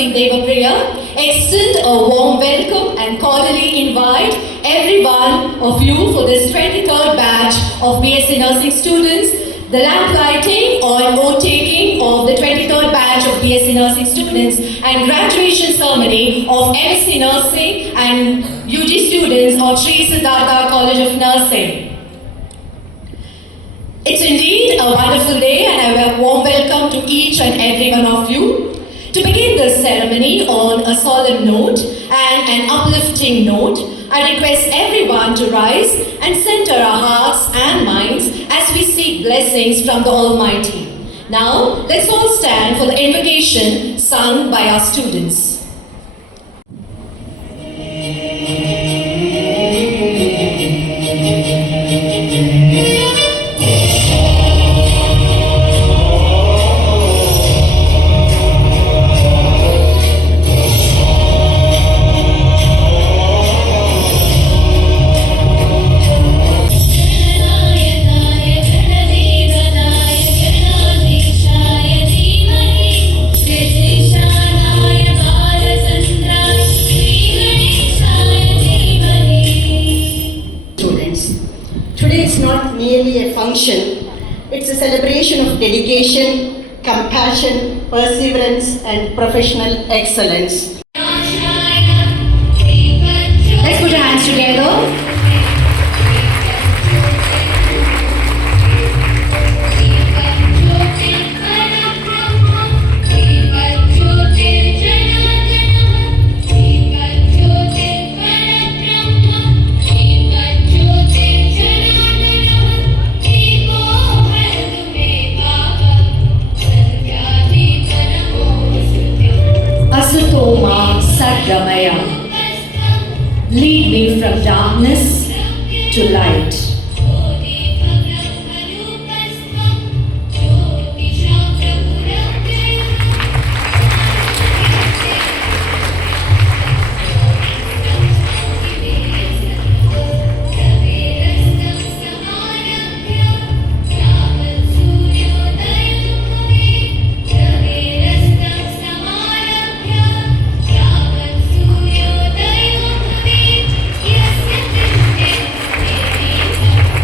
Nursing Devapriya, extend a warm welcome and cordially invite every one of you for this 23rd batch of BSc Nursing students, the lamp lighting or oath taking of the 23rd batch of BSc Nursing students and graduation ceremony of MSc Nursing and UG students of Sri Siddhartha College of Nursing. It's indeed a wonderful day and a warm welcome to each and every one of you. To begin this ceremony on a solemn note and an uplifting note, I request everyone to rise and center our hearts and minds as we seek blessings from the Almighty. Now, let's all stand for the invocation sung by our students. It's a celebration of dedication, compassion, perseverance, and professional excellence. Let's put our hands together. Asatoma Sadgamaya. Lead me from darkness to light.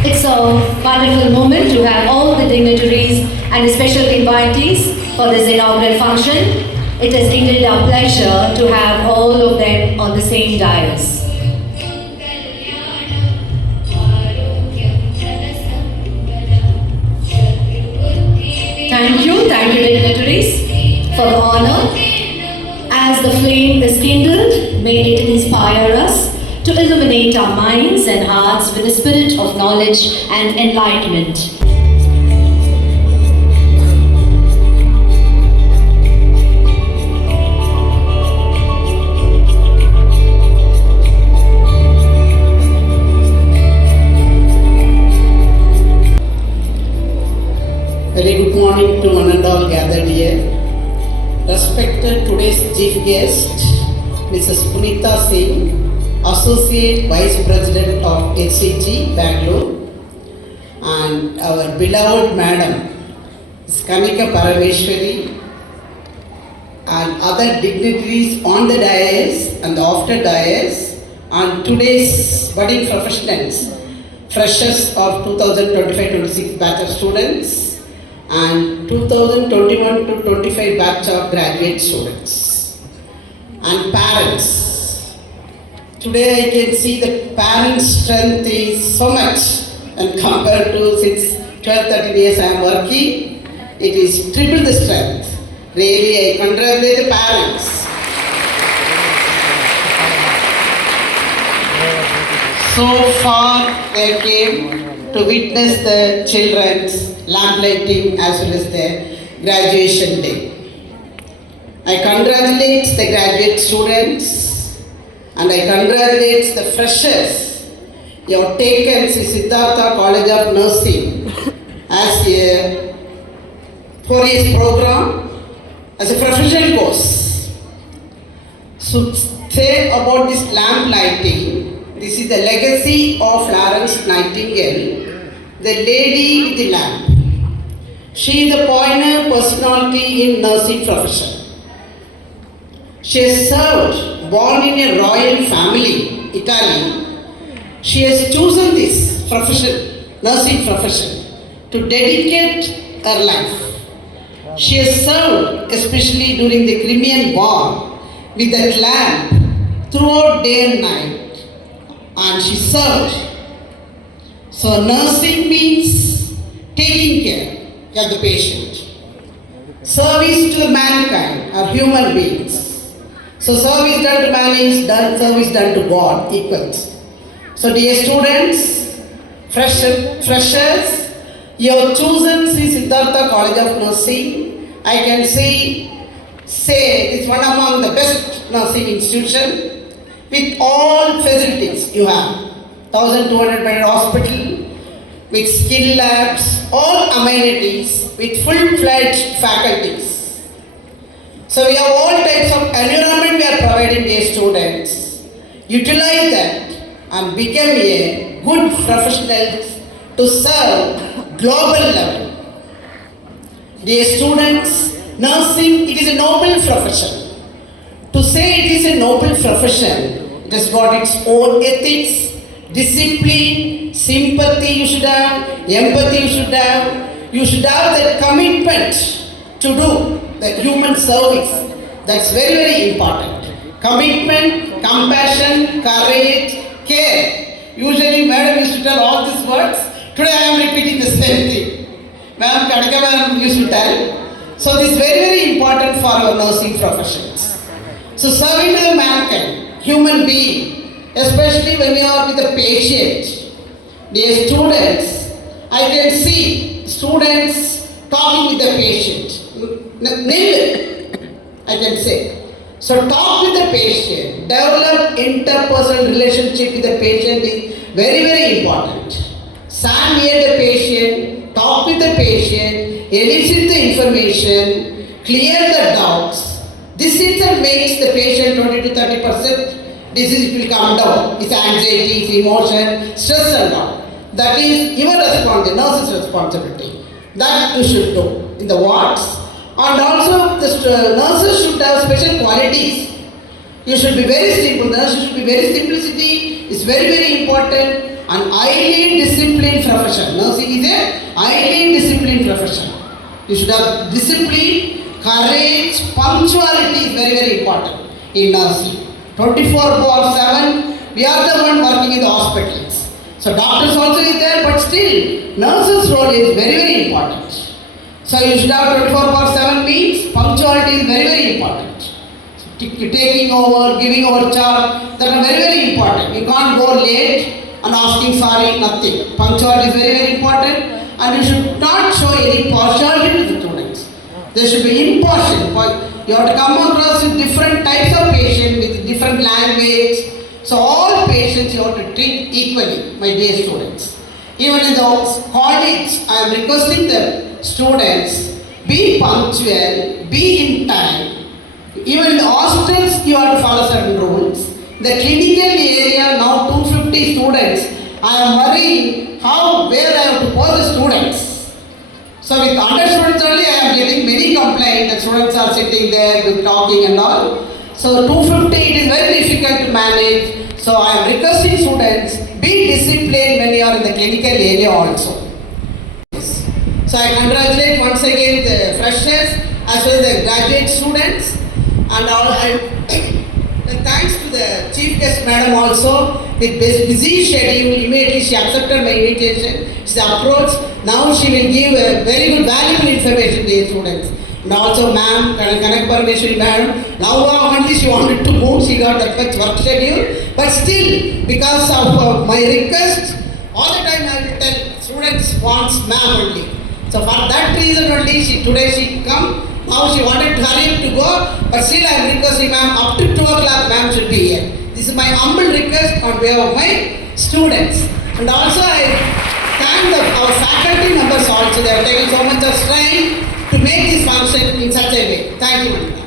It's a wonderful moment to have all the dignitaries and special invitees for this inaugural function. It is indeed our pleasure to have all of them on the same dais. Thank you dignitaries for the honor. As the flame is kindled, may it inspire us to illuminate our minds and hearts with the spirit of knowledge and enlightenment. Very good morning to one and all gathered here. Respected today's chief guest, Mrs. Punita Singh, Associate Vice President of HCG, Bangalore, and our beloved Madam, Kanika Parameshwari, and other dignitaries on the dais and after dais, and today's budding professionals, freshers of 2025-26 batch of students, and 2021-25 batch of graduate students, and parents. Today I can see the parents' strength is so much, and compared to since 12-13 years I am working, it is triple the strength. Really, I congratulate the parents. So far they came to witness the children's lamp lighting as well as their graduation day. I congratulate the graduate students and I congratulate the freshers. You have taken Sri Siddhartha College of Nursing as a 4 years program as a professional course. So say about this lamp lighting, this is the legacy of Florence Nightingale, the lady with the lamp. She is the pioneer personality in nursing profession. She has served, born in a royal family, Italy. She has chosen this profession, nursing profession, to dedicate her life. She has served, especially during the Crimean War, with that lamp throughout day and night, and she served. So, nursing means taking care of the patient. Service to the mankind or human beings. So, service done to man is service done to God equals. So, dear students, freshers, you have chosen Sri Siddhartha College of Nursing. I can say it's one among the best nursing institution with all facilities you have. 1,200 bed hospital with skill labs, all amenities with full-fledged faculties. So we have all types of environment we are providing to students. Utilize that and become a good professional to serve global level. Dear students, nursing, it is a noble profession. To say it is a noble profession, it has got its own ethics, discipline, sympathy you should have, empathy you should have that commitment to do the human service. That's very, very important. Commitment, compassion, courage, care. Usually madam used to tell all these words. Today I am repeating the same thing. Madam Kadaka madam used to tell. So this is very, very important for our nursing professions. So serving to the mankind, human being, especially when you are with the patient. Dear students, I can see students talking with the patient. I can say. So talk with the patient, develop interpersonal relationship with the patient is very, very important. Stand near the patient, talk with the patient, elicit the information, clear the doubts. This itself makes the patient 20 to 30% disease will come down. It's anxiety, it's emotion, stress and all. That is your responsibility, nurse's responsibility. That you should do in the wards. And also the nurses should have special qualities. You should be very simple. The nurses should be very simplicity. It's very, very important. An highly disciplined profession. Nursing is a highly disciplined profession. You should have discipline, courage, punctuality is very, very important in nursing. 24/7, we are the one working in the hospitals. So doctors also is there, but still nurses' role is very, very important. So you should have 24/7 means punctuality is very, very important. So taking over, giving over charge, that are very, very important. You can't go late and asking sorry, nothing. Punctuality is very, very important, and you should not show any partiality to the students. There should be impartial. You have to come across with different types of patients with different language. So all patients you have to treat equally, my dear students. Even in the college, I am requesting the students, be punctual, be in time. Even in the hostels, you have to follow certain rules. The clinical area, now 250 students, I am worried where I have to pose the students. So with 100 students only, I am getting many complaints that students are sitting there with talking and all. So 250, it is very difficult to manage. So I am requesting students, be disciplined when you are in the clinical area also. So I congratulate once again the freshers as well as the graduate students, and all. Thanks to the chief guest madam also. With busy schedule, immediately she accepted my invitation. She approached. Now she will give a very good valuable information to the students. And also ma'am, Kanak Parmeshwari madam, now only she wanted to move, she got that much work schedule. But still, because of my request, all the time I will tell students wants ma'am only. So for that reason only, today she come. Now she wanted to hurry up to go, but still I am requesting ma'am, up to 2 o'clock ma'am should be here. This is my humble request on behalf of my students. And also I thank our faculty members also. They have taken so much of strength to make this function in such a way. Thank you, Monica.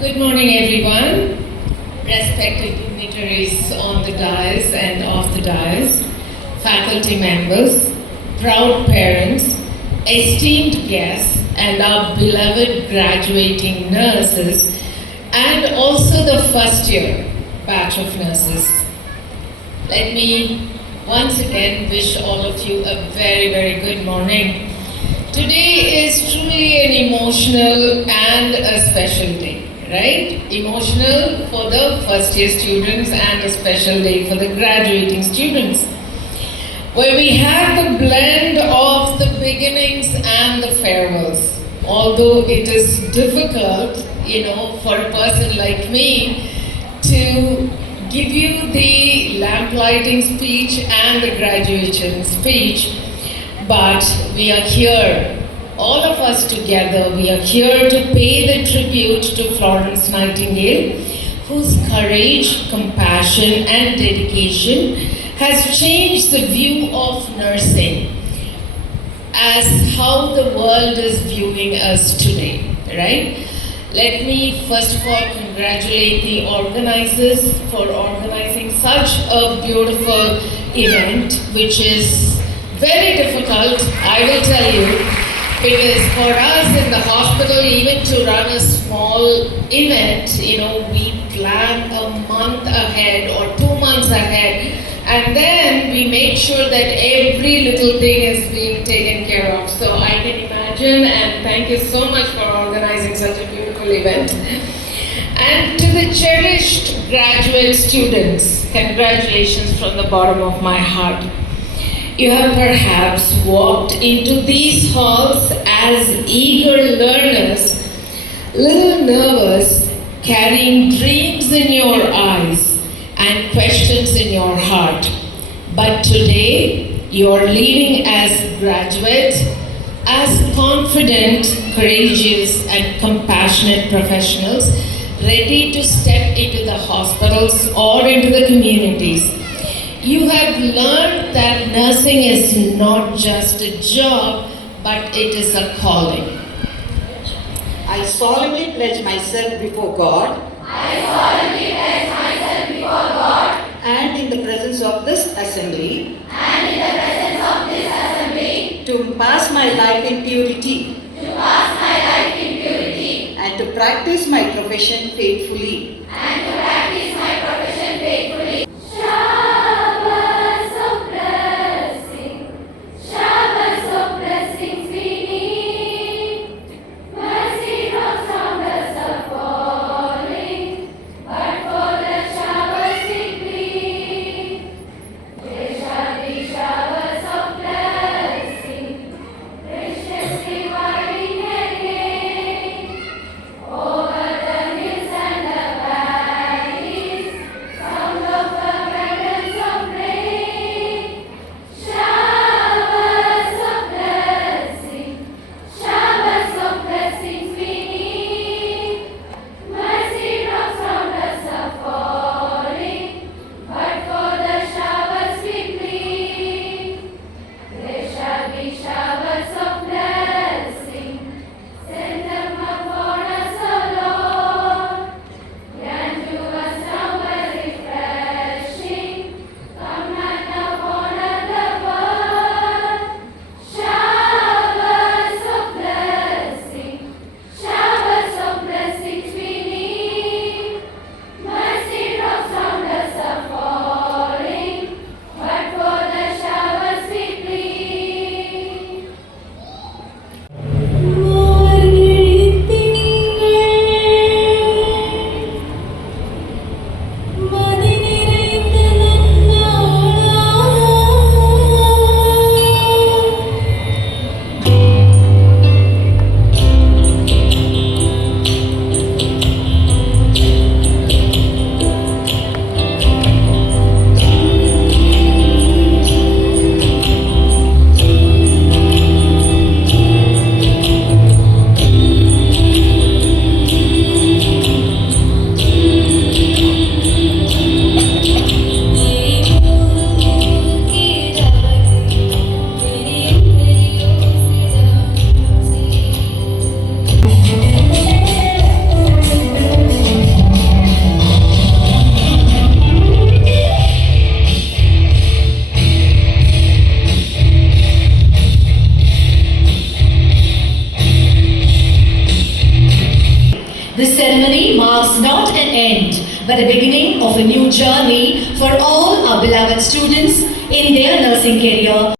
Good morning, everyone. Respected dignitaries on the dais and off the dais, faculty members, proud parents, esteemed guests, and our beloved graduating nurses, and also the first year batch of nurses. Let me once again wish all of you a very, very good morning. Today is truly an emotional and a special day, right? Emotional for the first year students and a special day for the graduating students, where we have the blend of the beginnings and the farewells. Although it is difficult, for a person like me to give you the lamplighting speech and the graduation speech, but we are here, all of us together, we are here to pay the tribute to Florence Nightingale, whose courage, compassion, and dedication has changed the view of nursing as how the world is viewing us today, right? Let me first of all congratulate the organizers for organizing such a beautiful event, which is very difficult, I will tell you, because for us in the hospital, even to run a small event, we plan a month ahead or 2 months ahead, and then we make sure that every little thing is being taken care of. So I can imagine, and thank you so much for organizing such a beautiful event. And to the cherished graduate students, congratulations from the bottom of my heart. You have perhaps walked into these halls as eager learners, little nervous, carrying dreams in your eyes and questions in your heart. But today, you are leaving as graduates, as confident, courageous, and compassionate professionals, ready to step into the hospitals or into the communities. You have learned that nursing is not just a job, but it is a calling. I solemnly pledge myself before God. And in the presence of this assembly. To pass my life in purity. And to practice my profession faithfully. marks not an end, but a beginning of a new journey for all our beloved students in their nursing career.